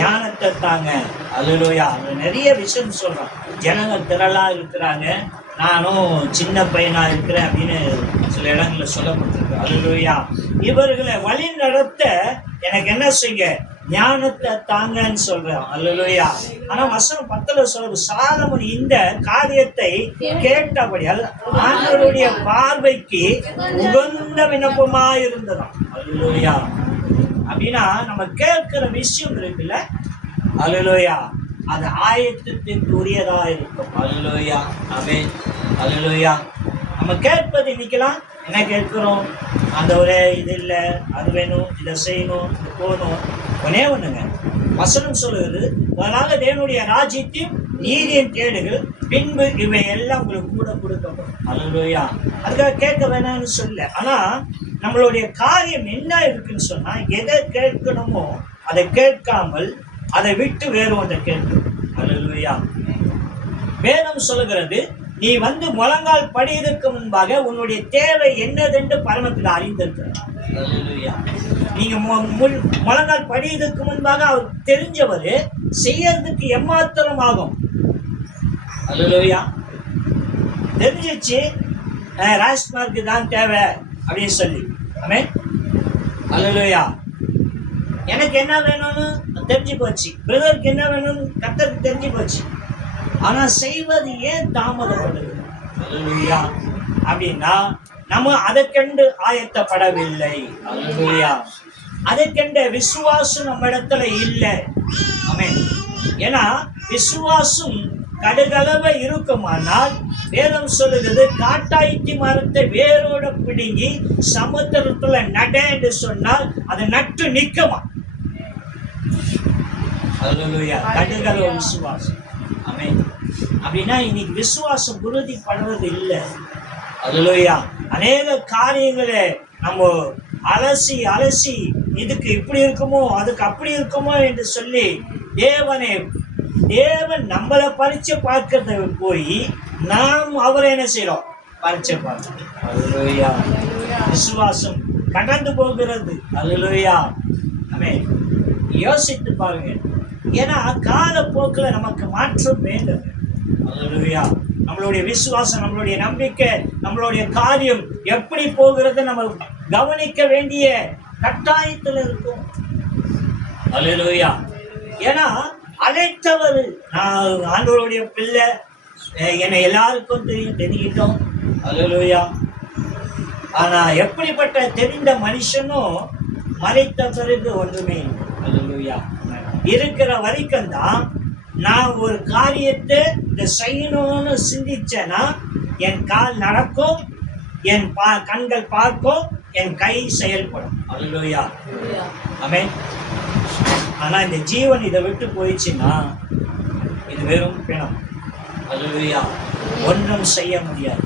ஞானத்தை தாங்க. அல்லேலூயா. நிறைய விஷயம் சொல்றான். ஜனங்கள் திரளா இருக்கிறாங்க, நானும் சின்ன பையனா இருக்கிறேன் அப்படின்னு சில இடங்கள்ல சொல்லப்பட்டிருக்கு. அல்லேலூயா. இவர்களை வழி நடத்த எனக்கு என்ன செய்யுங்க, ஞானத்தை தாங்கன்னு சொல்றேன். அல்லேலூயா. ஆனா வசனம் 10 சொல்றது, சாலமோன் இந்த காரியத்தை கேட்டபடி ஆண்டவருடைய பார்வைக்கு உகந்த விண்ணப்பமா இருந்ததாம். அல்லேலூயா. அப்படின்னா நம்ம கேட்கிற விஷயம் இருக்குல்ல, அல்லேலூயா, அது ஆயத்தத்திற்கு உரியதா இருக்கும். அல்லேலூயா. ஆமென். அல்லேலூயா. நம்ம கேட்பது இன்னைக்கெல்லாம் என்ன கேட்கிறோம்? ஆண்டவரே இது இல்லை, அது வேணும், இதை செய்யணும், இது போகணும். ஒன்னே ஒண்ணுங்க, வசனம் சொல்லுகிறது, அதனால தேவனுடைய ராஜ்யத்தையும் நீதியின் தேடுகள், பின்பு இவை எல்லாம் உங்களுக்கு கூட கொடுக்கப்படும். அல்லேலூயா. அதுக்காக கேட்க வேணாம்னு சொல்ல, ஆனா நம்மளுடைய காரியம் என்ன இருக்குன்னு சொன்னா, எதை கேட்கணுமோ அதை கேட்காமல் அதை விட்டு வேறு ஒன்றை கேட்கணும். அல்லேலூயா. வேதம் சொல்லுகிறது, நீ வந்து முழங்கால் படியதற்கு முன்பாக உன்னுடைய தேவை என்னதென்று பரமபிதா அறிந்திருக்கிறார். அல்லேலூயா. நீங்க முழங்கால் படியதற்கு முன்பாக அவர் தெரிஞ்சவர், செய்யறதுக்கு எம்மாத்திரம் ஆகும். அல்லேலூயா. தெரிஞ்சிச்சு ராஜ்குமாருக்கு தான் தேவை அப்படின்னு சொல்லி. ஆமென். அல்லேலூயா. எனக்கு என்ன வேணும்னு தெரிஞ்சு போச்சு, பிரதருக்கு என்ன வேணும்னு கர்த்தருக்கு தெரிஞ்சு போச்சு. ஆனா செய்வது ஏன் தாமதப்படுது? அல்லேலூயா. அப்படின்னா நம்ம அதற்கென்று ஆயத்தப்படவில்லை. அல்லேலூயா. அதற்கென்ற விசுவாசம் நம்ம இடத்துல இல்லை. ஆமென். ஏன்னா விசுவாசம் கடுகளவு இருக்குமானால் வேதம் சொல்லுகிறது, காட்டாய்த்தி மரத்தை வேரோட பிடுங்கி சமுத்திரத்துல நட என்று சொன்னால் அது நட்டு நிற்குமா? அல்லேலூயா. கடுகளவு விசுவாசம். ஆமென். அப்படின்னா இன்னைக்கு விசுவாசம் உறுதிப்படுறது இல்லை. அல்லேலூயா. அநேக காரியங்களை நம்ம அலசி அலசி இதுக்கு இப்படி இருக்குமோ அதுக்கு அப்படி இருக்குமோ என்று சொல்லி தேவன் நம்மளை பரீட்சை பார்க்கறத போய் நாம் அவரை என்ன செய்யறோம்? பரீட்சை பார்க்கிறோம். அல்லேலூயா. விசுவாசம் கடந்து போகிறது. அல்லேலூயா. ஆமென். யோசித்து பாருங்க. ஏன்னா காலப்போக்கில் நமக்கு மாற்றம் வேண்டும். அல்லேலூயா. நம்மளுடைய விசுவாசம், நம்மளுடைய நம்பிக்கை, நம்மளுடைய காரியம் எப்படி போகிறது நம்ம கவனிக்க வேண்டிய கட்டாயத்தில் இருக்கும். அல்லேலூயா. ஏன்னா அழைத்தவர், நான் ஆண்டவருடைய பிள்ளை, என்னை எல்லாருக்கும் தெரிஞ்சிட்டோம். அல்லேலூயா. ஆனா எப்படிப்பட்ட தெரிந்த மனுஷனும் மறைத்த பிறகு ஒன்றுமே இல்லை. அல்லேலூயா. இருக்கிற வரைக்கும் தான் நான் ஒரு காரியத்தை இதை செய்யணும்னு சிந்திச்சேன்னா என் கால் நடக்கும், என் கண்கள் பார்க்கும், என் கை செயல்படும். அல்லேலூயா. ஆமென். ஆனா இந்த ஜீவன் இதை விட்டு போயிடுச்சுன்னா இது வெறும் பிணம். அல்லேலூயா. ஒன்றும் செய்ய முடியாது.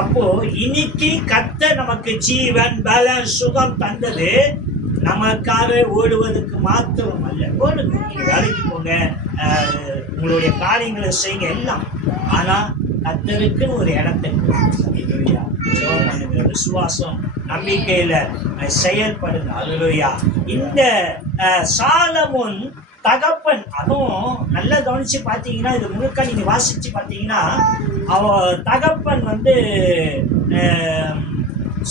அப்போ இன்னைக்கு கர்த்தர் நமக்கு ஜீவன், பலம், சுகம் தந்தது நமக்காக ஓடுவதற்கு மாத்திரம் அல்ல. ஓடுங்க, நீங்க வேலைக்கு போங்க, உங்களுடைய காரியங்களை செய்யுங்க எல்லாம். ஆனா கர்த்தருக்குன்னு ஒரு இடத்தை விசுவாசம் நம்பிக்கையில செயல்படுங்க. அல்லேலூயா. இந்த சாலமோன் தகப்பன், அதுவும் நல்லா கவனிச்சு பார்த்தீங்கன்னா, இது முழுக்க நீங்க வாசிச்சு பார்த்தீங்கன்னா, அவன் தகப்பன் வந்து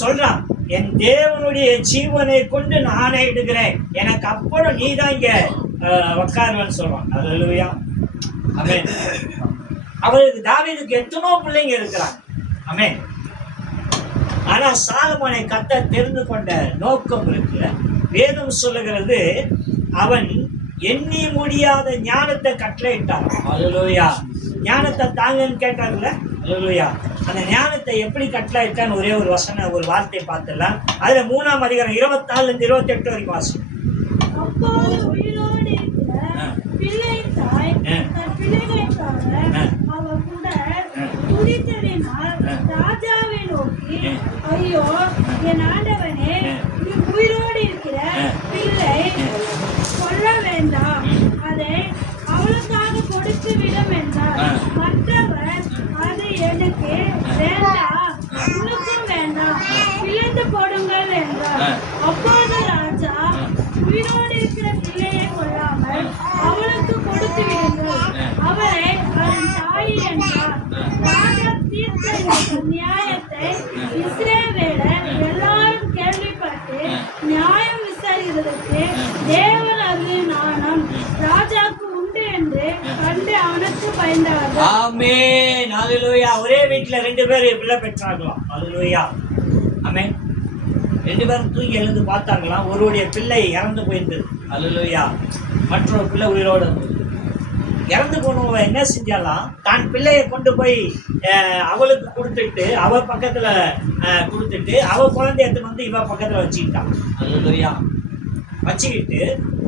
சொல்றான், என் தேவனுடைய ஜீவனை கொண்டு நானே இடுகிறேன், எனக்கு அப்புறம் நீ தான் இங்க உட்காருவன்னு சொல்றான். அல்லேலூயா. ஆமென். அவருக்கு தாவீதுக்கு எத்தனோ பிள்ளைங்க இருக்கிறாங்க. ஆமென். ஆனா சாலமோனை கர்த்தர் தெரிந்து கொண்ட நோக்கம் இருக்குல்ல, வேதம் சொல்லுகிறது, அவன் எண்ணி முடியாத ஞானத்தை கட்டளையிட்டான். அல்லேலூயா. ஞானத்தை தாங்கன்னு கேட்டார்ல. அல்லேலூயா. அந்த ஞானத்தை எப்படி கட்டளையிட்டான்னு ஒரே ஒரு வசனம், ஒரு வார்த்தை பார்த்துடலாம். அதுல 3ஆம் அதிகாரம் 24 இருந்து 28 வரைக்கும் வாசி. ஐயோ என் ஆண்டவனே, நீ உயிரோடு இருக்கிற பிள்ளை கொல்ல வேண்டாம், அதை அவளுக்காக கொடுத்து விடும் என்றார். மற்றவர் அது எனக்கு வேண்டாம், உனக்கும் வேண்டாம், பிளந்து போடுங்கள் என்றார். அப்போது ராஜா உயிரோடு இருக்கிற பிள்ளையை கொள்ளாமல் நியாயத்தை இஸ்ரவேலர் எல்லாரும் கேள்விப்பட்டு நியாயம் விசாரிக்கிறதுக்கு தேவன் அருளிய ஞானம் ராஜாவுக்கு உண்டு என்று கண்டு அவனுக்கு பயந்தார்கள். ஆமென். அல்லேலூயா. ஒரே வீட்டுல 2 பேர் பிள்ளை பெற்றார்களாம். அல்லேலூயா. ஆமென். 2 பேரும் தூங்கி எழுந்து பார்த்தாங்களாம். ஒருவருடைய பிள்ளை இறந்து போயிருந்தது. அல்லேலூயா. மற்றொரு பிள்ளை உயிரோடு இருந்தது. இறந்து போனவங்க என்ன செஞ்சாலாம், தான் பிள்ளையை கொண்டு போய் அவளுக்கு கொடுத்துட்டு அவ பக்கத்துல கொடுத்துட்டு அவ குழந்தைய எடுத்து வந்து இவ பக்கத்துல வச்சுக்கிட்டான். அல்லேலூயா. வச்சுக்கிட்டு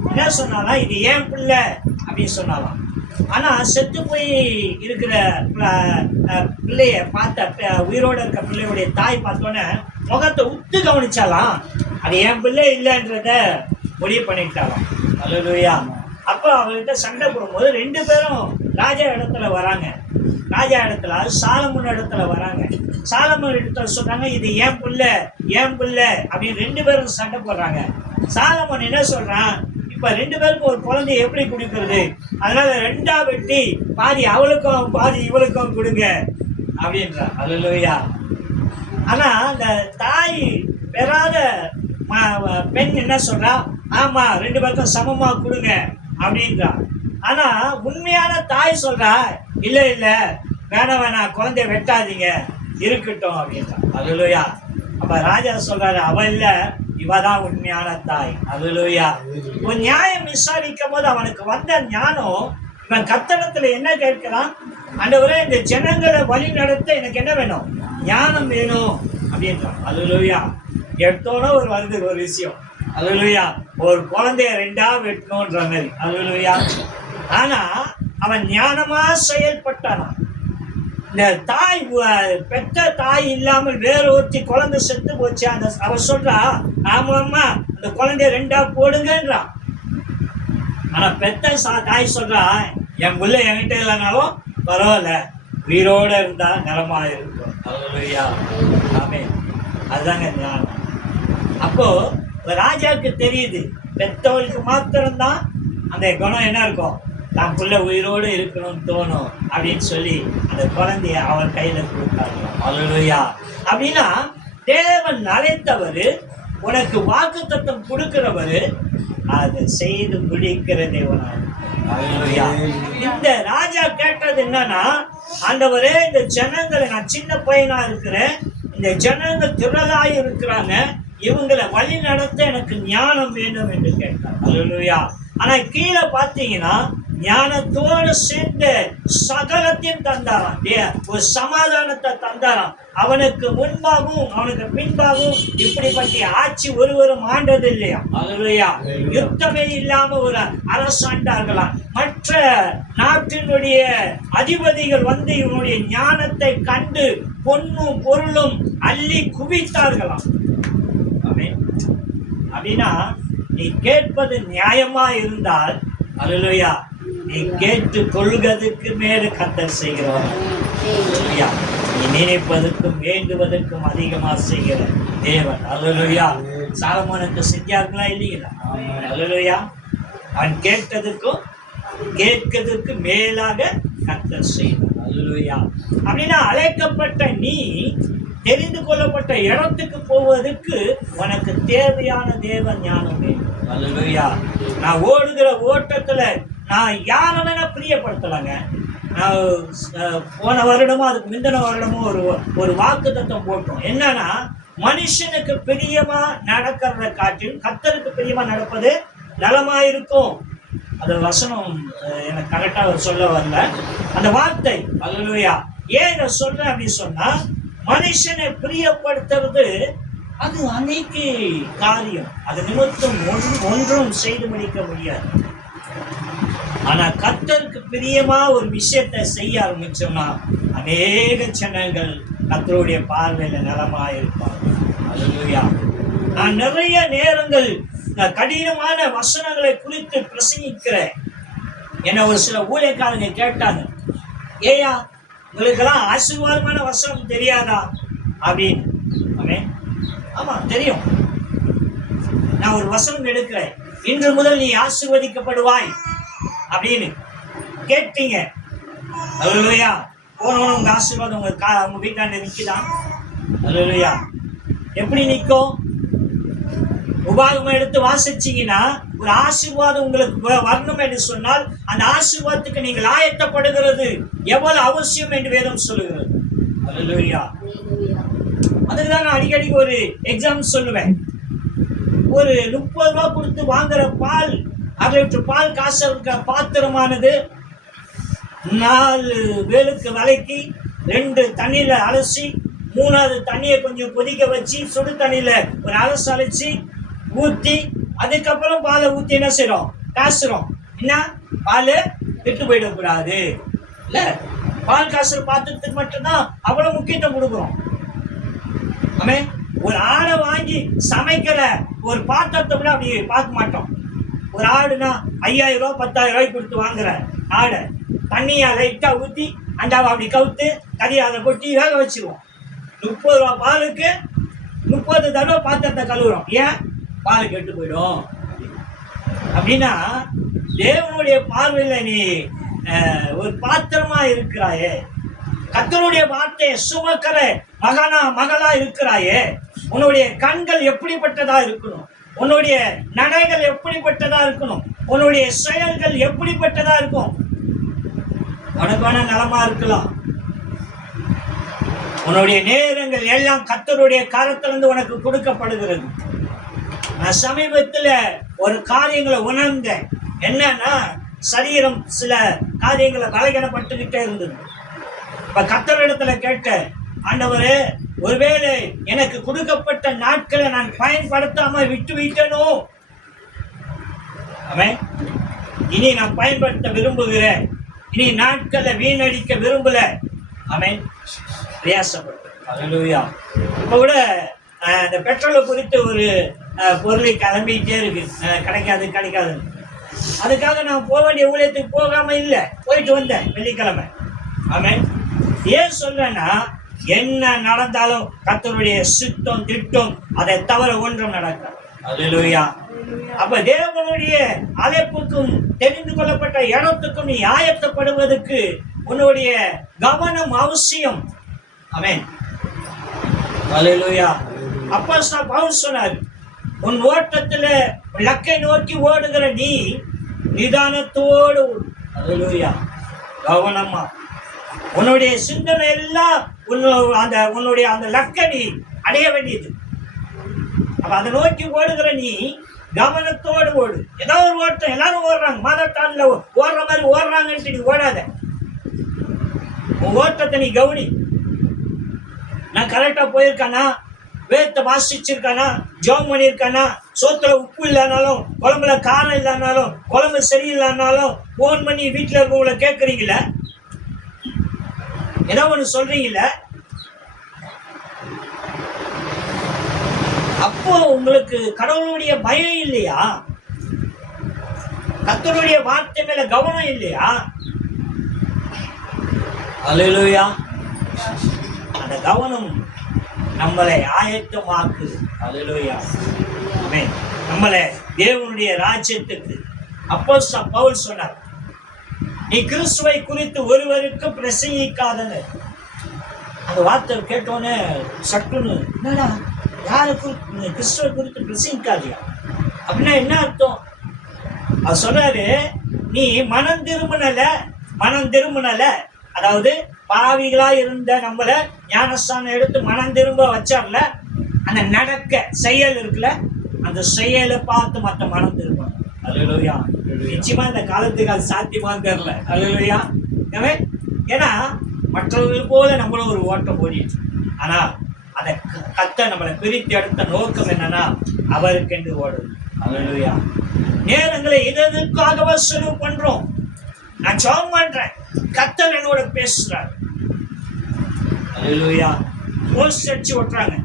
என்ன சொன்னாலாம், இது ஏன் பிள்ளை அப்படின்னு சொன்னாலாம். ஆனா செத்து போய் இருக்கிற பிள்ளைய பார்த்த உயிரோடு இருக்க பிள்ளையுடைய தாய் பார்த்தோன்னே முகத்தை உத்து கவனிச்சாலாம், அது என் பிள்ளை இல்லைன்றத முடிவு பண்ணிட்டாலாம். அல்லேலூயா. அப்போ அவர்கிட்ட சண்டை போடும்போது 2 பேரும் ராஜா இடத்துல வராங்க. ராஜா இடத்துல சாலமோன் இடத்துல வராங்க. சாலமோன் இடத்துல சொல்றாங்க, இது ஏன் பிள்ளை ஏன் பிள்ளை அப்படின்னு 2 பேரும் சண்டை போடுறாங்க. சாலமோன் என்ன சொல்றான், இப்ப 2 பேருக்கும் ஒரு குழந்தைய எப்படி கொடுக்கறது, அதனால 2ஆ வெட்டி பாதி அவளுக்கும் பாதி இவளுக்கும் கொடுங்க அப்படின்றான். அல்லேலூயா. ஆனா அந்த தாய் பெறாத பெண் என்ன சொல்றா, ஆமா 2 பேருக்கும் சமமா கொடுங்க அப்படின்றா. ஆனா உண்மையான தாய் சொல்றா, இல்ல இல்ல வேணாம் வேணாம் குழந்தைய வெட்டாதீங்க இருக்கட்டும் அப்படின்றா. அல்லேலூயா. அப்ப ராஜா சொல்றாரு, அவ இல்ல இவதான் உண்மையான தாய். அல்லேலூயா. ஒரு நியாயம் விசாரிக்கும் போது அவனுக்கு வந்த ஞானம், இவன் கர்த்தரிடத்துல என்ன கேட்கிறான், ஆண்டவரே இந்த ஜனங்களை வழி நடத்த எனக்கு என்ன வேணும், ஞானம் வேணும் அப்படின்றான். அல்லேலூயா. எடுத்தோன்னா வருது ஒரு விஷயம். அல்லேலூயா. ஒரு குழந்தைய 2ஆ வெட்டணும்ன்ற மாதிரி. அல்லேலூயா. ஆனா அவன் ஞானமா செயல்பட்டானான். இந்த தாய் பெற்ற தாய் இல்லாமல் வேற ஒருத்தி குழந்தை செத்து போச்சு. அந்த அவ சொல்றா, ஆமாம்மா அந்த குழந்தைய 2ஆ போடுங்கன்றா. ஆனா பெத்த தாய் சொல்றா, என் பிள்ளை என்கிட்ட இல்லைனாலும் பரவாயில்ல, உயிரோட இருந்தா நலமா இருக்கும். அல்லேலூயா. ஆமென். அதுதாங்க ஞானம். அப்போ ராஜாவுக்கு தெரியுது, பெத்தவளுக்கு மாத்திரம்தான் அந்த குணம் என்ன இருக்கும், தான் பிள்ளை உயிரோடு இருக்கணும்னு தோணும் அப்படின்னு சொல்லி அந்த குழந்தைய அவன் கையில கொடுத்தாங்களாம். அல்லேலூயா. அப்படின்னா தேவன் அழைத்தவர், உனக்கு வாக்குத்தத்தம் கொடுக்கிறவர், அதை செய்து முடிக்கிற தேவனாக. அல்லேலூயா. இந்த ராஜா கேட்டது என்னன்னா, ஆண்டவரே இந்த ஜனங்களை, நான் சின்ன பையனா இருக்கிறேன், இந்த ஜனங்கள் திரளாய் இருக்கிறாங்க, இவங்களை வழி நடத்த எனக்கு ஞானம் வேண்டும் என்று கேட்டார். அல்லேலூயா. ஆனா கீழே பார்த்தீங்கன்னா ஞானத்தோடு சேர்ந்து சகலத்தையும் தந்தாராம். ஒரு சமாதானத்தை தந்தாராம். அவனுக்கு முன்பாகவும் அவனுக்கு பின்பாகவும் இப்படிப்பட்ட ஆட்சி ஒருவரும் ஆண்டது இல்லையா. அல்லேலூயா. யுத்தமே இல்லாம ஒரு அரசாண்டார்களாம். மற்ற நாட்டினுடைய அதிபதிகள் வந்து இவனுடைய ஞானத்தை கண்டு பொன்னும் பொருளும் அள்ளி குவித்தார்களாம். அப்படின்னா நீ கேட்பது நியாயமா இருந்தால், அல்லேலூயா, நீ கேட்டு கொள்வதற்கு மேல கர்த்தர் செய்கிறவர். அல்லேலூயா. நீ நினைப்பதற்கும் வேண்டுவதற்கும் அதிகமா செய்கிற தேவன். அல்லேலூயா. சாலமோனுக்கு செஞ்சார்களா இல்லைங்களா? அல்லேலூயா. அவன் கேட்டதுக்கும் கேட்கிறதுக்கு மேலாக கர்த்தர் செய்வார். அல்லேலூயா. அப்படின்னா அழைக்கப்பட்ட நீ தெரிந்து கொள்ளப்பட்ட இடத்துக்கு போவதற்கு உனக்கு தேவையான தேவ ஞானம் வேணும். அல்லேலூயா. நான் ஓடுகிற ஓட்டத்துல நான் யாரை வேணா பிரியப்படுத்தலாங்க. நான் போன வருடமோ அதுக்கு முந்தின வருடமோ ஒரு வாக்குத்தத்தம் போட்டோம். என்னன்னா, மனுஷனுக்கு பிரியமா நடக்கிறத காட்டிலும் கர்த்தருக்கு பிரியமா நடப்பது நலமாயிருக்கும். அது வசனம் எனக்கு கரெக்டா சொல்ல வரல அந்த வார்த்தை. அல்லேலூயா. ஏன் இதை சொல்றேன் அப்படின்னு சொன்னா, மனுஷனை பிரியப்படுத்துறது அது அன்னைக்கு காரியம், அது நிமித்தம் ஒன்றும் செய்து முடிக்க முடியாது. ஆனா கர்த்தருக்கு பிரியமா ஒரு விஷயத்தை செய்ய ஆரம்பிச்சோம்னா அநேக ஜனங்கள் கர்த்தருடைய பார்வையில நலமா இருப்பாங்க. அல்லேலூயா. நான் நிறைய நேரங்கள் கடினமான வசனங்களை குறித்து பிரசங்கிக்கிறேன். என்ன ஒரு சில ஊழியக்காரங்க கேட்டாங்க, ஏயா உங்களுக்கெல்லாம் ஆசீர்வாதமான வசனம் தெரியாதா அப்படின்னு. ஆமா தெரியும். நான் ஒரு வசனம் எடுக்கிறேன், இன்று முதல் நீ ஆசீர்வதிக்கப்படுவாய் அப்படின்னு கேட்டீங்க. அல்லேலூயா. போனவன உங்க ஆசீர்வாதம் உங்க வீட்டாண்ட நிக்குதான்? அல்லேலூயா. எப்படி நிற்கும்? உபாகமம் எடுத்து வாசிச்சீங்கன்னா ஒரு ஆசீர்வாதம் உங்களுக்கு வரணும் என்று சொன்னால் அந்த ஆசீர்வாதத்துக்கு நீங்கள் ஆயத்தப்படுகிறது எவ்வளவு அவசியம் என்று வேதம் சொல்லுகிறது. அல்லேலூயா. அதுக்கு தான் நான் அடிக்கடி ஒரு எக்ஸாம்பிள் சொல்லுவேன். ஒரு 30 ரூபா கொடுத்து வாங்குற பால், 1/2 லிட்டர் பால் காசு இருக்கிற பாத்திரமானது 4 வேலுக்கு விலைக்கு 2 தண்ணியில அலசி 3வது தண்ணியை கொஞ்சம் கொதிக்க வச்சு சுடு தண்ணியில ஒரு அலசி ஊற்றி அதுக்கப்புறம் பாலை ஊற்றி என்ன செய்யறோம்? காசுறோம். என்ன? பால் கெட்டு போயிடக்கூடாது இல்ல, பால் காசுற பாத்திரத்துக்கு மட்டும்தான் அவ்வளவு முக்கியத்துவம் கொடுக்குறோம். ஆமே. ஒரு ஆடை வாங்கி சமைக்கிற ஒரு பாத்திரத்தை கூட அப்படி பார்க்க மாட்டோம். ஒரு ஆடுனா 5000 ரூபாய் 10,000 ரூபாய் கொடுத்து வாங்குற ஆடை தண்ணியை லைட்டா ஊற்றி அண்டாவை அப்படி கவுத்து கறியை அதை கொட்டி வேக வச்சிருவோம். 30 ரூபா பாலுக்கு 30 தடவை பாத்திரத்தை கழுவுறோம். ஏன்? பால் கெட்டு போயிடும். அப்படின்னா தேவனுடைய பார்வையில நீ ஒரு பாத்திரமா இருக்கிறாயே, கர்த்தருடைய வார்த்தையை சுமக்கிற மகளா இருக்கிறாயே, உன்னுடைய கண்கள் எப்படிப்பட்டதா இருக்கணும்? உன்னுடைய நடைகள் எப்படிப்பட்டதா இருக்கணும்? உன்னுடைய செயல்கள் எப்படிப்பட்டதா இருக்கும்? உனக்கான நலமா இருக்கலாம். உன்னுடைய நேரங்கள் எல்லாம் கர்த்தருடைய கரத்திலிருந்து உனக்கு கொடுக்கப்படுகிறது. நான் சமீபத்தில் ஒரு காரியங்களை உணர்ந்தேன். என்னன்னா சரீரம் சில காரியங்களை பலகீனப்பட்டுக்கிட்டே இருந்தது. இப்ப கர்த்தரிடத்துல கேட்ட, ஆண்டவரே, ஒருவேளை எனக்கு கொடுக்கப்பட்ட நாட்களை நான் பயன்படுத்தாம விட்டு விட்டனோ, ஆமென், இனி நான் பயன்படுத்த விரும்புகிறேன், இனி நாட்களை வீணடிக்க விரும்பல, ஆமென், பிரயாசப்பட்டேன். அல்லேலூயா. இப்ப கூட இந்த பெட்ரோலை குறித்து ஒரு பொருளை கிளம்பிக்கிட்டே இருக்கு, கிடைக்காது. அதுக்காக நான் போக வேண்டிய ஊழியத்துக்கு போகாம இல்லை, போயிட்டு வந்தேன் வெள்ளிக்கிழமை. ஆமென். ஏன் சொல்றேன்னா, என்ன நடந்தாலும் கர்த்தருடைய சித்தம் திட்டம் அதை தவிர ஒன்றும் நடக்காது. அல்லேலூயா. அப்ப தேவனுடைய அழைப்புக்கும் தெரிந்து கொள்ளப்பட்ட இடத்துக்கும் நீ ஆயத்தப்படுவதற்கு உன்னுடைய கவனம் அவசியம். ஆமென். அல்லேலூயா. அப்போஸ்தலன் பவுல் சொன்னார், உன் ஓட்டத்துல லக்கை நோக்கி ஓடுகிற நீ நிதானத்தோடு. அல்லேலூயா. கவனமா உன்னுடைய சிந்தனை எல்லாம் உன்னுடைய அந்த லக்கை நீ அடைய வேண்டியது. அப்ப அதை நோக்கி ஓடுகிற நீ கவனத்தோடு ஓடு. ஏதாவது ஒரு ஓட்டம், எல்லாரும் ஓடுறாங்க, மாதத்தான்ல ஓடுற மாதிரி ஓடுறாங்கன்ட்டு நீ ஓடாத. உன் ஓட்டத்தை நீ கவனி. நான் கரெக்டா போயிருக்கானா, வேதத்தை வாசிச்சிருக்கானா, ஜெபம் பண்ணியிருக்கானா, சோத்துல உப்பு இல்லைனாலும் குழம்புல காரம் இல்லைனாலும் குழம்பு சரியில்லைனாலும் போன் பண்ணி வீட்டில் இருக்கவங்கள கேட்குறீங்கள, ஏதோ ஒன்று சொல்றீங்கள, அப்போ உங்களுக்கு கடவுளுடைய பயம் இல்லையா? கர்த்தருடைய வார்த்தை மேல கவனம் இல்லையா? அல்லேலூயா. அந்த கவனம் நம்மளை ஆயத்தமாக்கு. அல்லேலூயா. ஆமென். நம்மளை தேவனுடைய ராஜ்யத்துக்கு. அப்போஸ்தலன் பவுல் சொன்னார், நீ கிறிஸ்துவை குறித்து ஒருவருக்கு பிரசங்கிக்காதன்னு. அந்த வார்த்தை கேட்டோன்னே சட்டுன்னு, என்னடா யாருக்கு கிறிஸ்துவை குறித்து பிரசங்கிக்காதியா அப்படின்னா என்ன அர்த்தம்? அவர் சொல்றாரு, நீ மனம் திரும்பினல, அதாவது பாவிகளா இருந்த நம்மள ஞானஸ்தானம் எடுத்து மனம் திரும்ப வச்சார்ல, அந்த நடக்க செயல் இருக்குல்ல, அந்த செயலை பார்த்து மற்ற மனம் திரும்பணும். அல்லேலூயா. நிச்சயமா இந்த காலத்துக்கு அது சாத்தியமான்னு தெரியல. அல்லேலூயா. ஏன்னா மற்றவர்கள் போல நம்மளும் ஒரு ஓட்டம் ஓடிட்டு, ஆனா அதை கர்த்தர் நம்மளை பிரித்து எடுத்த நோக்கம் என்னன்னா அவருக்கென்று ஓடுது. அல்லேலூயா. நேரங்களை இதற்காகவா செலவு பண்றோம். நான் ஜெபம் பண்றேன், கர்த்தர் என்னோட பேசுறாரு. அல்லேலூயா. போஸ்ட் அடிச்சு ஓட்டுறாங்க,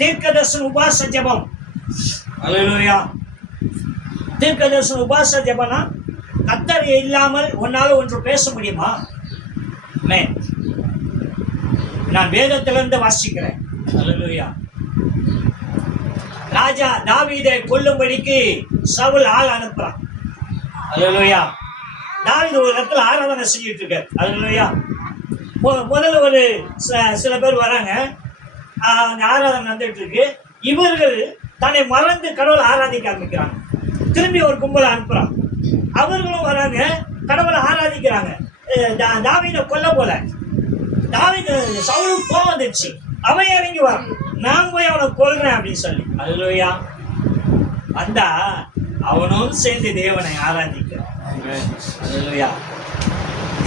தீர்க்கதரிசன உபாச ஜெபம். அல்லேலூயா. தீர்க்கதரிசன உபாச ஜெபம்னா கர்த்தர் இல்லாமல் உன்னால ஒன்று பேச முடியுமா? நான் வேதத்திலிருந்து வாசிக்கிறேன். அல்லேலூயா. ராஜா தாவீதை கொல்லும்படிக்கு சவுல் ஆள் அனுப்புறான். அல்லேலூயா. தாவீது ஒரு இடத்துல ஆராதனை செஞ்சுட்டு இருக்காரு. அல்லேலூயா. முதல்ல ஒரு சில பேர் வராங்க, அந்த ஆராதனை நடந்துட்டு இருக்கு. இவர்கள் தன்னை மறந்து கடவுளை ஆராதிக்க ஆரம்பிக்கிறாங்க. திரும்பி ஒரு கும்பலை அனுப்புறாங்க. அவர்களும் வராங்க, கடவுளை ஆராதிக்கிறாங்க. தாவீதை கொல்ல போல, தாவீது சவுலுக்கு கோவம் வந்துச்சு. அவன் இறங்கி வரான், நான் போய் அவனை கொல்றேன் அப்படின்னு சொல்லி. அல்லேலூயா. வந்தா அவனும் சேர்ந்து தேவனை ஆராதிக்கிறான். அல்லேலூயா.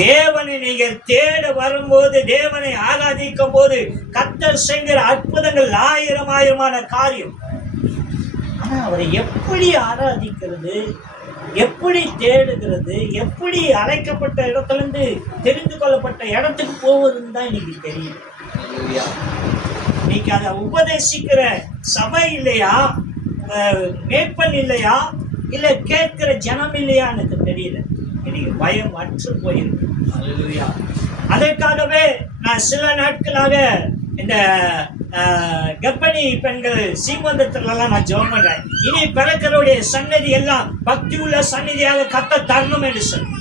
தேவனை நீங்கள் தேட வரும்போது, தேவனை ஆராதிக்கும் போது கர்த்தர் செய்கிற அற்புதங்கள் ஆயிரமான காரியம். ஆனா அவரை எப்படி ஆராதிக்கிறது, எப்படி தேடுகிறது, எப்படி அழைக்கப்பட்ட இடத்திலிருந்து தெரிந்து கொள்ளப்பட்ட இடத்துக்கு போவதுன்னு தான் இன்னைக்கு தெரியும். இன்னைக்கு அதை உபதேசிக்கிற சபை இல்லையா, மேய்ப்பன் இல்லையா, இல்ல கேட்கிற ஜனம் இல்லையா எனக்கு தெரியல. இன்னைக்கு பயம் அற்று போயிருக்கு. அதற்காகவே நான் சில நாட்களாக இந்த கர்ப்பிணி பெண்கள் சீமந்தத்திலலாம் நான் ஜெபம் பண்றேன். இனி பிறக்கருடைய சன்னதி எல்லாம் பக்தி உள்ள சன்னதியாக கத்த தரணும் என்று சொன்னேன்.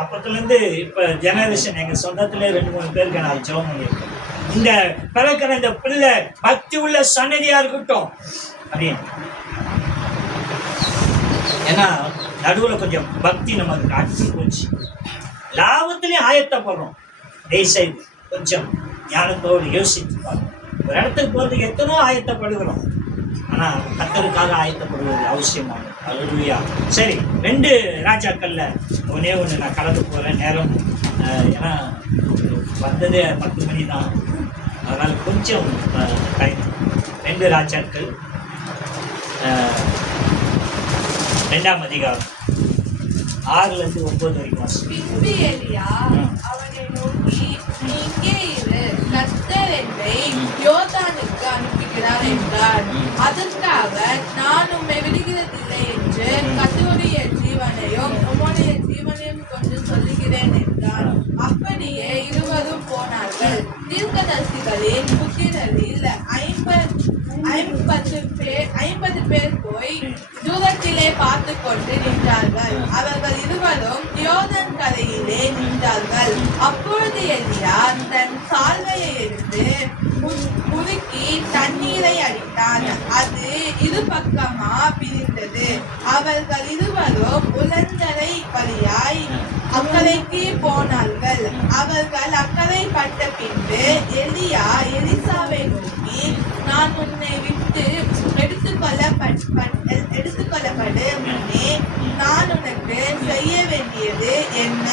அப்பத்துல இருந்து இப்ப ஜெனரேஷன் எங்க சொந்தத்துல 2-3 பேருக்கு நான் ஜெபம் பண்ணியிருக்கேன். இந்த பிறக்கிற இந்த பிள்ளை பக்தி உள்ள சன்னதியா இருக்கட்டும் அப்படின்னு. ஏன்னா நடுவில் கொஞ்சம் பக்தி நமக்கு அற்று போச்சு. லாபத்திலையும் ஆயத்தப்படுறோம். தயவுசெய்து கொஞ்சம் ஞானத்தோடு யோசித்து பார்க்கணும். ஒரு இடத்துக்கு போகிறதுக்கு எத்தனோ ஆயத்தப்படுகிறோம், ஆனால் கர்த்தருக்காக ஆயத்தப்படுவது அவசியமானது. அல்லேலூயா. சரி, 2 ராஜாக்கள்ல ஒன்னே ஒன்று நான் கடந்து போகிறேன். நேரம் ஏன்னா வந்ததே 10 மணி தான், அதனால் கொஞ்சம் டைம். 2 ராஜாக்கள் 2ஆம் அதிகாரம் 6-9 வரைக்கும். பின்பு எலியா அவனை நோக்கி, நீ இங்கே இரு, கர்த்தர் என்னை யோர்தானுக்கு அனுப்புகிறார் என்றார். அதற்காக நான் உம்மை விடுகிறதில்லை என்று கர்த்தருடைய ஜீவனையும் உம்முடைய ஜீவனையும் கொண்டு சொல்லுகிறேன் என்றார். அப்படியே இருவரும் போனார்கள். தீர்க்கதரிசிகளின் புத்திரரில் 50 பேர் போய் தூரத்திலே பார்த்து கொண்டு நின்றார்கள். அவர்கள் இருவரும் யோர்தான் கரையிலே நின்றார்கள். அப்பொழுது எலியா தன் சால்வையை எடுத்து முறுக்கி தண்ணீரை அடித்தான். அது இருபக்கமா பிரிந்தது. அவர்கள் இருவரும் உலந்தரை வழியாய் அக்கறைக்கு போனார்கள். அவர்கள் அக்கறை பட்ட பின்பு எலியா எலிசாவை நோக்கி, நான் உன்னை விட்டு எடுத்துக்கொள்ளப்படு முன்னே நான் உனக்கு செய்ய வேண்டியது என்ன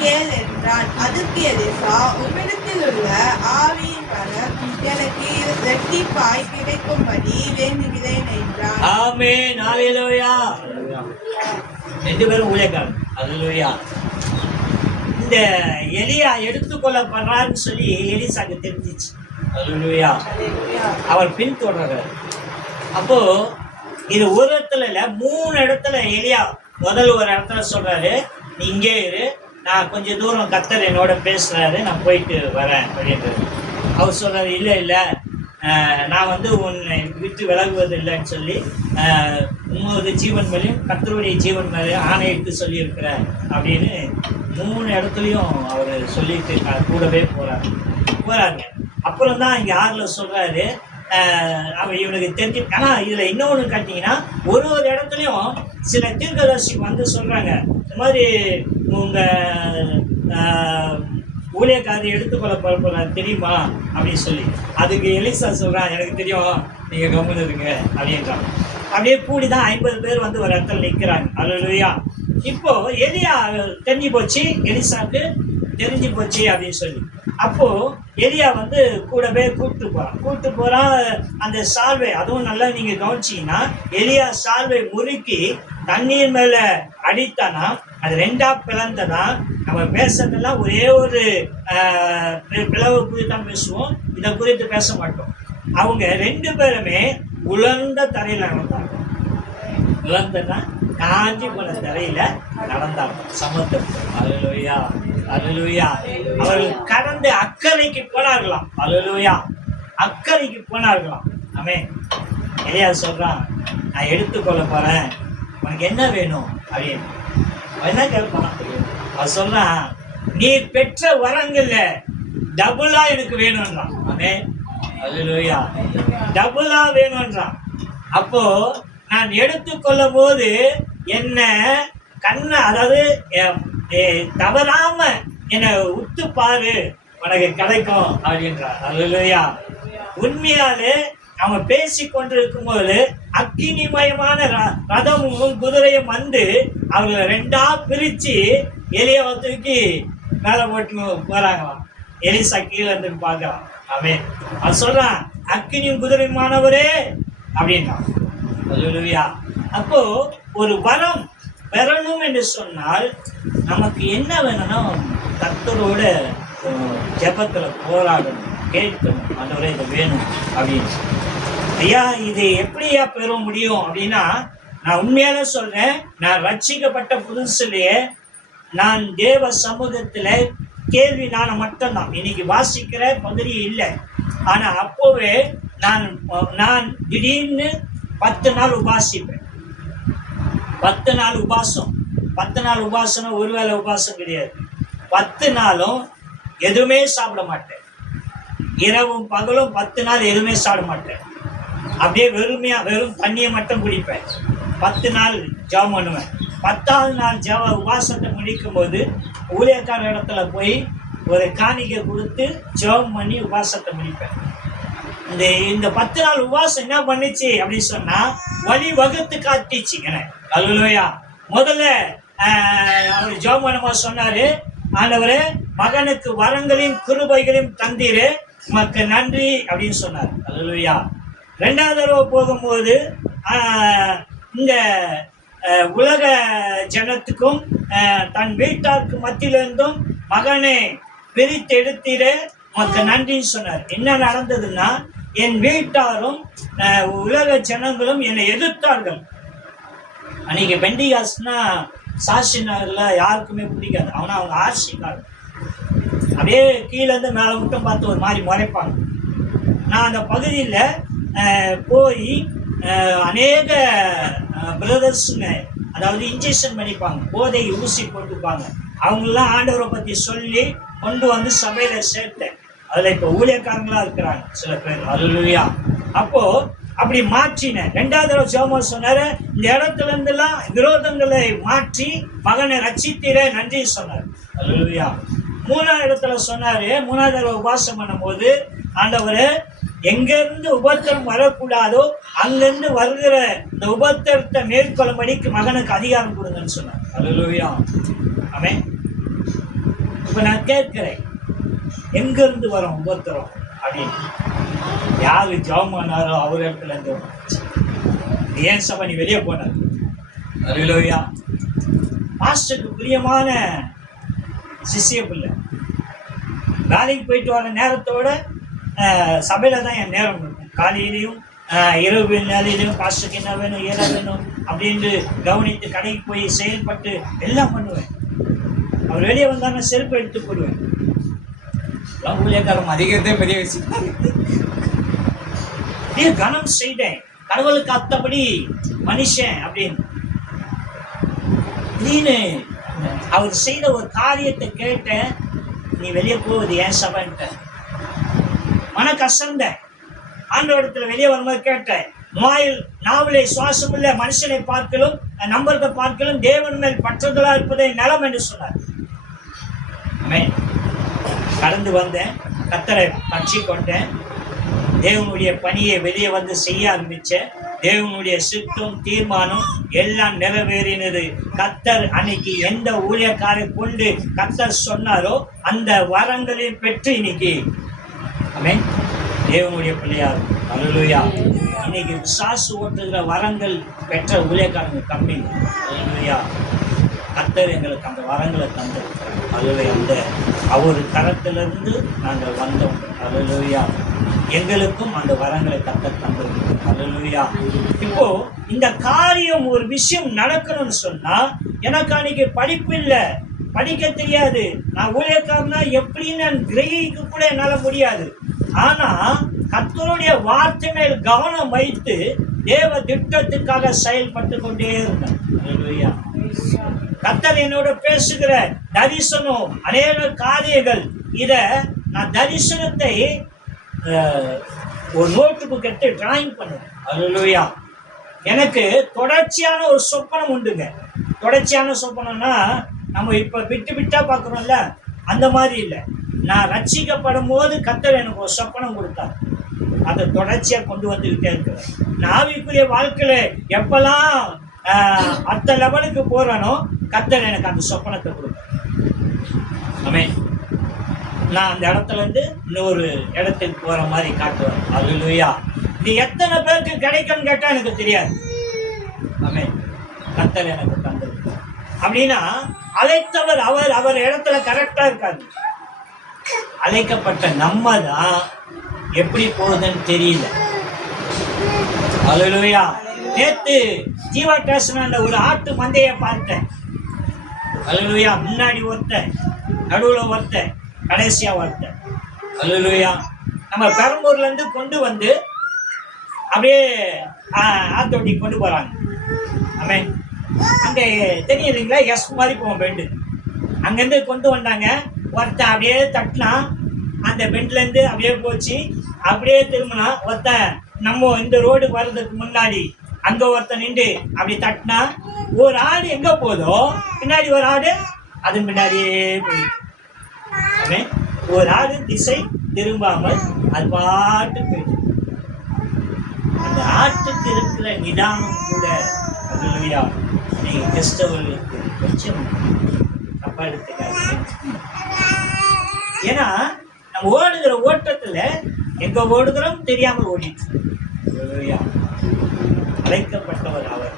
கேள் என்றான். அதற்கு எலிசா, உம்மிடத்தில் உள்ள ஆவியின் பலம் எனக்கு இரட்டிப்பாய் கிடைக்கும்படி வேண்டுகிறேன் என்றான். ஆமென். அல்லேலூயா. 2 பேரும் ஊழியக்காரர். அல்லேலூயா. இந்த எலியா எடுத்துக்கொள்ளப்படுறான்னு சொல்லி எலிசாக்கு தெரிஞ்சிச்சு. அல்லேலூயா. அவர் பின் தொடர்றார். அப்போ இது ஒரு இடத்துல இல்லை, 3 இடத்துல எலியா முதல் ஒரு இடத்துல சொல்றாரு, நீ இங்கே இரு, நான் கொஞ்சம் தூரம் கர்த்தர் என்னோட பேசுறாரு, நான் போயிட்டு வரேன் அப்படின்றது. அவர் சொல்றாரு, இல்லை இல்லை, நான் உன்னை விட்டு விலகுவது இல்லைன்னு சொல்லி உங்களோட ஜீவன் மேலேயும் கர்த்தருடைய ஜீவன் மேலே ஆணையிட்டு சொல்லியிருக்கிறேன் அப்படின்னு 3 இடத்துலையும் அவர் சொல்லிட்டு கூடவே போறாங்க. அப்புறம் தான் இங்கே 6ல் சொல்றாரு, அவன் இவனுக்கு தெரிஞ்சு. ஆனால் இதில் இன்னொன்று காட்டிங்கன்னா, ஒரு இடத்துலையும் சில தீர்க்கதரிசி சொல்கிறாங்க, இந்த மாதிரி உங்கள் ஊழியக்காரரை எடுத்துக்கொள்ள போகிறார் தெரியுமா அப்படின்னு சொல்லி. அதுக்கு எலிசா சொல்கிறான், எனக்கு தெரியும், நீங்கள் கம்முன்னு இருங்க அப்படின்றான். அப்படியே கூடி தான் 50 பேர் ஒரு இடத்துல நிற்கிறாங்க. அல்லேலூயா. இப்போ எலியா தெரிஞ்சு போச்சு, எலிசாவுக்கு தெரிஞ்சு போச்சு அப்படின்னு சொல்லி. அப்போ எலியா கூடவே கூப்பிட்டு போறான். அந்த சால்வை, அதுவும் நல்லா நீங்க கவனிச்சீங்கன்னா, எலியா சால்வை முறுக்கி தண்ணீர் மேல அடித்தானா அது 2ஆ பிளந்தனா. நம்ம பேசுறதெல்லாம் ஒரே ஒரு பிளவு குறித்து தான் பேசுவோம், இதை குறித்து பேச மாட்டோம். அவங்க 2 பேருமே உலர்ந்த தரையில நடந்தாங்க. உலர்ந்தனா காஞ்சி போன தரையில நடந்தாங்க சமுத்திரத்தில். அல்லேலூயா. அல்லேலூயா. அவர்கள் கடந்து அக்கறைக்கு போனார்களாம். அல்லேலூயா. அக்கறைக்கு போனார்களாம். ஆமென். எலியா சொல்றான், நான் எடுத்துக்கொள்ள போறேன், உனக்கு என்ன வேணும் அப்படின்னு. என்ன கேட்பான்? அது சொல்றான், நீ பெற்ற வரங்கள்ல டபுளா எனக்கு வேணும்ன்றான். ஆமென். அல்லேலூயா. டபுளா வேணும்ன்றான். அப்போ நான் எடுத்துக்கொள்ளும் போது என்ன அதாவது தவறாம என்னை உத்து பாரு, உனக்கு கிடைக்கும் அப்படின்றான். அல்லேலூயா. உண்மையாலே அவன் பேசி கொண்டிருக்கும் போது அக்கினிமயமான ரதமும் குதிரையும் வந்து அவங்களை 2ஆ பிரிச்சு எலியாவை தூக்கி மேலே போட்டு போறாங்களாம். எலிசா கீழே இருந்து பார்க்கலாம். அவன் அவன் சொல்றான், அக்கினியும் குதிரையுமானவரே அப்படின்றான். அல்லேலூயா. அப்போ ஒரு வரம் பெறணும் என்று சொன்னால் நமக்கு என்ன வேணும்னா கர்த்தரோட ஜெபத்துல போராடணும், கேட்கணும், ஆண்டவரே இது வேணும் அப்படின்னு. ஐயா இது எப்படியா பெற முடியும் அப்படின்னா, நான் உண்மையால சொல்றேன், நான் ரட்சிக்கப்பட்ட புதுசுலேயே நான் தேவ சமூகத்துல கேள்வி மட்டும்தான். இன்னைக்கு வாசிக்கிற பகுதி இல்லை. ஆனா அப்போவே நான் திடீர்னு 10 நாள் உபாசிப்பேன். 10 நாள் உபாசம். 10 நாள் உபாசனம் ஒருவேளை உபாசம் கிடையாது. 10 நாளும் எதுவுமே சாப்பிட மாட்டேன். இரவும் பகலும் 10 நாள் எதுவுமே சாப்பிட மாட்டேன். அப்படியே வெறும் தண்ணியை மட்டும் குடிப்பேன். 10 நாள் ஜெபம் பண்ணுவேன். 10ஆவது நாள் உபாசத்தை முடிக்கும் போது ஊழியக்கார இடத்துல போய் ஒரு காணிக்கை கொடுத்து ஜெபம் பண்ணி உபாசத்தை முடிப்பேன். இந்த 10 நாள் உபாசம் என்ன பண்ணிச்சு அப்படின்னு சொன்னா வழி வகுத்து காட்டிச்சு எனக்கு. அல்லேலூயா. முதல்ல அவர் ஜெபம் பண்ணும்போது சொன்னாரு, ஆண்டவரே மகனுக்கு வரங்களையும் கிருபைகளையும் தந்தீரு, உமக்கு நன்றி அப்படின்னு சொன்னார். அல்லேலூயா. 2வது தடவை போகும்போது இந்த உலக ஜனத்துக்கும் தன் வீட்டாருக்கு மத்தியிலிருந்தும் மகனை பிரித்து எடுத்தீரே, உமக்கு நன்றின்னு சொன்னார். என்ன நடந்ததுன்னா, என் வீட்டாரும் உலக ஜனங்களும் என்னை எதிர்த்தார்கள். அன்னைக்கு பெண்டிகாஸ்னா சாட்சி நகர்ல யாருக்குமே பிடிக்காது. அவங்க ஆட்சிக்காரர் அப்படியே கீழேருந்து மேலே மட்டும் பார்த்து ஒரு மாதிரி முறைப்பாங்க. நான் அந்த பகுதியில் போய் அநேக பிரதர்ஸுங்க, அதாவது இன்ஜெக்ஷன் பண்ணிப்பாங்க, போதை ஊசி போட்டுப்பாங்க. அவங்களெலாம் ஆண்டவரை பற்றி சொல்லி கொண்டு வந்து சபையில் சேர்த்தேன். அதில் இப்போ ஊழியக்காரங்களாக இருக்கிறாங்க சில பேர். அல்லேலூயா. அப்போது அப்படி மாற்றினேன். 2வது தடவை ஜெபம் சொன்னார், இந்த இடத்துல இருந்தெல்லாம் விரோதங்களை மாற்றி மகனை ரட்சித்தீரே, நன்றி சொன்னார். அல்லேலூயா. 3வது இடத்துல சொன்னார், 3வது தடவை உபாசம் பண்ணும்போது, ஆண்டவரே எங்கேருந்து உபத்திரம் வரக்கூடாதோ அங்கேருந்து வருகிற இந்த உபத்திரத்தை மேற்கொள்ளும்படிக்கு மகனுக்கு அதிகாரம் கொடுங்கன்னு சொன்னார். அல்லேலூயா. ஆமென். இப்போ நான் கேட்கிறேன், எங்கேருந்து வரும் உபத்திரம் அப்படின்னு? யாரு ஜெபம் பண்ணாரோ அவர் இடத்துல இருந்து ஏன் சபை நீ வெளியே போனார். அல்லேலூயா. மாஸ்டருக்கு பிரியமான சிஷ்ய பிள்ளை. வேலைக்கு போயிட்டு வர நேரத்தோட சபையில் தான் என் நேரம் இருக்கும். காலையிலையும் இரவு நேரையிலையும் பாஸ்டருக்கு என்ன வேணும், ஏதா வேணும் அப்படின்னு கவனித்து கடைக்கு போய் செயல்பட்டு எல்லாம் பண்ணுவேன். அவர் வெளியே வந்தாங்கன்னா செருப்பு எடுத்து போடுவேன். ஊழியக்காரம் அதிகத்தே பெரிய விஷயம். கனம் செய்தேன், கடவுளுக்கு அத்தபடி மனுஷன் அப்படின்னு. அவர் செய்த ஒரு காரியத்தை கேட்டேன், நீ வெளியே போவது ஏன் சபைன்ட்ட மன கசந்த. ஆண்டவரிடத்துல வெளியே வரும்போது கேட்டேன், நாவலை சுவாசம் உள்ள மனுஷனை பார்க்கலும் நம்பர்களை பார்க்கலும் தேவன் மேல் பற்றுதலா இருப்பதை நலம் என்று சொன்னார். கடந்து வந்தேன், கர்த்தரை பற்றி கொண்டேன், தேவனுடைய பணியை வெளியே வந்து செய்ய ஆரம்பிச்சேன். தேவனுடைய சித்தம் தீர்மானம் எல்லாம் நிறைவேறினது. கர்த்தர் அன்னைக்கு எந்த ஊழியக்காரை கொண்டு கர்த்தர் சொன்னாரோ அந்த வரங்களையும் பெற்று இன்னைக்கு ஆமென் தேவனுடைய பிள்ளையார். அல்லேலூயா. இன்னைக்கு விசாசு ஓட்டுகிற வரங்கள் பெற்ற ஊழியக்காரங்க கம்மி. அல்லேலூயா. கர்த்தர் எங்களுக்கு அந்த வரங்களை தந்திருக்கிறார். அல்லேலூயா. அந்த அவர் தரத்திலிருந்து நாங்கள் வந்தோம். அல்லேலூயா. எங்களுக்கும் அந்த வரங்களை கர்த்தர் தந்திருக்கிறார். அல்லேலூயா. இப்போ இந்த காரியம் ஒரு விஷயம் நடக்கணும்னு சொன்னா, எனக்கு அன்னைக்கு படிப்பு இல்லை, படிக்க தெரியாது, நான் ஊழியக்காரனா எப்படின்னு கிரகிக்க கூட என்னால் முடியாது. ஆனா கர்த்தருடைய வார்த்தை மேல் கவனம் வைத்து தேவ திட்டத்துக்காக செயல்பட்டு கொண்டே இருந்தேன். அல்லேலூயா. கர்த்தர் என்னோட பேசுகிற தரிசனம் அநேக காரியங்கள். இத நான் தரிசனத்தை ஒரு நோட்டுக்கு கட்டி டிராயிங் பண்ணுவேன். அல்லேலூயா. எனக்கு தொடர்ச்சியான ஒரு சொப்பனம் உண்டுங்க. தொடர்ச்சியான சொப்பனம்னா நம்ம இப்ப விட்டு விட்டா பார்க்குறோம்ல, அந்த மாதிரி இல்லை. நான் ரட்சிக்கப்படும் போது கர்த்தர் எனக்கு ஒரு சொப்பனம் கொடுத்தார். அதை தொடர்ச்சியா கொண்டு வந்துகிட்டே இருக்கிறேன். நான் ஆவிக்குரிய வாழ்க்கையில எப்பெல்லாம் அடுத்த லெவலுக்கு போறானோ கர்த்தர் எனக்கு அந்த சொப்பனத்தை கொடுத்தார். ஆமென். நான் அந்த இடத்துல இருந்து இன்னொரு இடத்துக்கு போற மாதிரி காட்டுவேன். அல்லேலூயா. இது எத்தனை பேருக்கு கிடைக்கும்னு கேட்டா எனக்கு தெரியாது. ஆமென். கர்த்தர் எனக்கு தந்திருக்கார். அப்படின்னா அழைத்தவர் அவர் இடத்துல கரெக்டா இருக்காரு. அழைக்கப்பட்ட நம்ம தான் எப்படி போகுதுன்னு தெரியல. அல்லேலூயா. நேத்து ஜீவா ஸ்டேஷன்ல ஒரு ஆட்டு மந்தைய பார்த்தேன். அல்லேலூயா. முன்னாடி ஒருத்தன், நடுவுல ஒருத்தன், கடைசியா ஒருத்தன். அல்லேலூயா. நம்ம பெரம்பூர்ல இருந்து கொண்டு வந்து அப்படியே ஆத்தோட்டி கொண்டு போறாங்க. ஆமென். அங்கே தெரியும் இல்லைங்களா, எஸ் மாதிரி போவோம் பெண்டு. அங்கேருந்து கொண்டு வந்தாங்க. ஒருத்தன் அப்படியே தட்டினா, அந்த பெண்ட்லேருந்து அப்படியே போச்சு. அப்படியே திரும்பினா ஒருத்தன் நம்ம இந்த ரோடு வர்றதுக்கு முன்னாடி அங்கே ஒருத்தன் நின்று அப்படி தட்டினா, ஒரு ஆடு எங்கே போதோ பின்னாடி ஒரு ஆடு அது பின்னாடியே போயிட்டு, ஒரு ஆடு திசை திரும்பாமல் அது பாட்டு போயிட்டு. அந்த ஆட்டுக்கு இருக்கிற நிதானம் கூட அல்லேலூயா நீங்கள் கிறிஸ்தவர்களுக்கு கொஞ்சம் தப்பா எடுத்துக்காது. ஏன்னா நம்ம ஓடுகிற ஓட்டத்துல எங்க ஓடுகிறோம் தெரியாமல் ஓடிட்டு. அல்லேலூயா. அழைக்கப்பட்டவர் அவர்,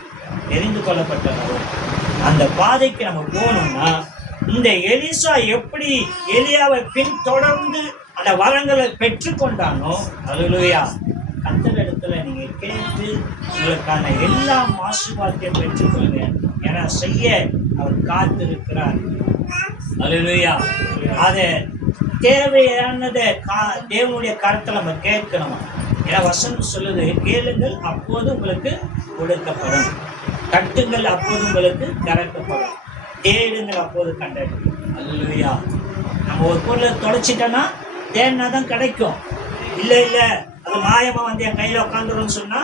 தெரிந்து கொள்ளப்பட்டவர் அவர். அந்த பாதைக்கு நம்ம போகணும்னா இந்த எலிசா எப்படி எலியாவை பின்தொடர்ந்து அந்த வரங்களை பெற்றுக்கொண்டானோ, அல்லேலூயா, கர்த்தர் இடத்துல நீங்க கேட்டு உங்களுக்கான எல்லா ஆசீர்வாதத்தையும் பெற்றுக்கொள்ளுங்க. ஏன்னா செய்ய அவர் காத்திருக்கிறார். அல்லேலூயா. அதை தேவையானதை தேவனுடைய கருத்தை நம்ம கேட்கணும். ஏன்னா வசனம் சொல்லுது, கேளுங்கள் அப்போது உங்களுக்கு கொடுக்கப்படும், தட்டுங்கள் அப்போது உங்களுக்கு திறக்கப்படும், தேடுங்கள் அப்போது கண்டறியும். அல்லேலூயா. நம்ம ஒரு பொருளை தொலைச்சிட்டோன்னா தேடினா தான் கிடைக்கும். இல்லை அது மாயமா வந்து என் கையில உட்காந்துருன்னு சொன்னா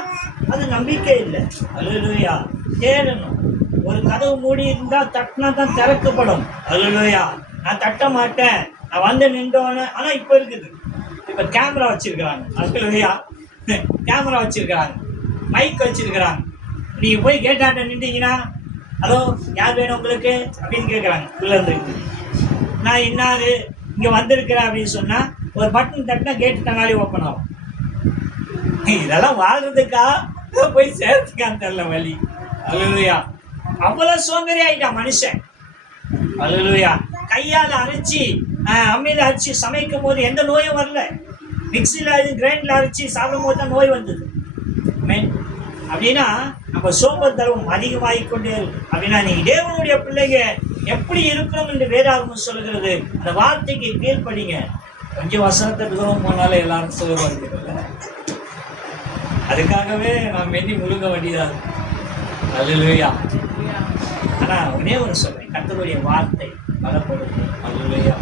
அது நம்பிக்கை இல்லை. அல்லேலூயா. தேடணும். ஒரு கதவு மூடி இருந்தா தட்டினா தான் திறக்கப்படும். அல்லேலூயா. நான் தட்ட மாட்டேன், நான் வந்து நின்றோன்னு. ஆனா இப்ப இருக்குது, இப்ப கேமரா வச்சிருக்கிறாங்க. அல்லேலூயா. கேமரா வச்சிருக்கிறாங்க, மைக் வச்சிருக்கிறாங்க. நீங்க போய் கேட்டாட்ட நின்றீங்கன்னா, ஹலோ யார் வேணும் உங்களுக்கு அப்படின்னு கேட்குறாங்க உள்ள இருந்து. நான் இன்னாரு இங்க வந்திருக்கிறேன் அப்படின்னு சொன்னா ஒரு பட்டன் தட்டினா கேட்டு தனாலே ஓப்பன் ஆகும். இதெல்லாம் வாழ்றதுக்கா போய் சேர்த்துக்கான்னு தெரியல வழி. அல்லேலூயா. அவ்வளவு சோம்பேறி ஆயிட்டான் மனுஷன். அல்லேலூயா. கையால அரைச்சி அம்மியில அரைச்சி சமைக்கும் போது எந்த நோயும் வரல. மிக்சியில கிரைண்ட்ல அரைச்சி சாப்பிடும் போது தான் நோய் வந்தது. அப்படின்னா நம்ம சோம்பல் தரவும் அதிகமாகிக்கொண்டே இருக்கும். அப்படின்னா நீங்க தேவனுடைய பிள்ளைங்க எப்படி இருக்கணும் என்று வேதாகமம் சொல்லுகிறது. அந்த வார்த்தைக்கு கீழ்ப்படிங்க. கொஞ்சம் வசனத்துக்கு தூரம் போனாலும் எல்லாரும் சொல்லுவாங்க. அதுக்காகவே நான் மென்னி முழுங்க வேண்டியதா. அல்லேலூயா. ஆனா ஒன்னே ஒன்று சொல்றேன், கர்த்தருடைய வார்த்தை பலப்படுது. அல்லேலூயா.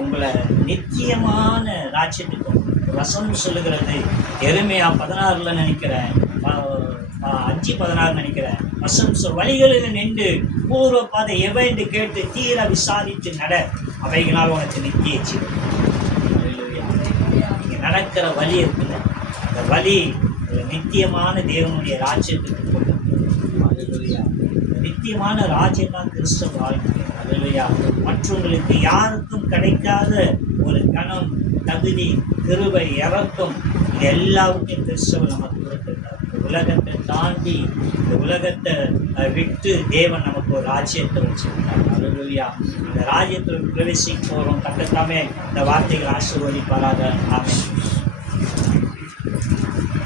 உங்களை நித்தியமான ராஜ்யத்துக்கும் வசனம் சொல்லுகிறது. எருமையா 16 நினைக்கிறேன், 5:16 நினைக்கிறேன். வசனம் வழிகளில் நின்று பூர்வ பாதை எவை என்று கேட்டு தீர விசாரித்து நட, அவைகளால் உனக்கு நித்திய ஜீவன். நீங்க நடக்கிற வழி இருக்குல்ல, அந்த வழி நித்தியமான தேவனுடைய ராஜ்யத்துக்கு கொண்டு. அல்லேலூயா. நித்தியமான ராஜ்யம் தான் கிறிஸ்தவ வாழ்க்கை. அல்லேலூயா. மற்றவங்களுக்கு யாருக்கும் கிடைக்காத ஒரு கணம், தகுதி, கிருபை, இரக்கம், இது எல்லாருக்கும் கிறிஸ்தவ நமக்கு கொடுத்திருக்கார். இந்த உலகத்தை தாண்டி, இந்த உலகத்தை விட்டு தேவன் நமக்கு ஒரு ராஜ்யத்தை வச்சிருக்கார். அல்லேலூயா. இந்த ராஜ்யத்தில் பிரவேசிக்க போகிறோம். கர்த்தர் தாமே இந்த வார்த்தைகள் ஆசீர்வதிப்பாராக. ஆமென்.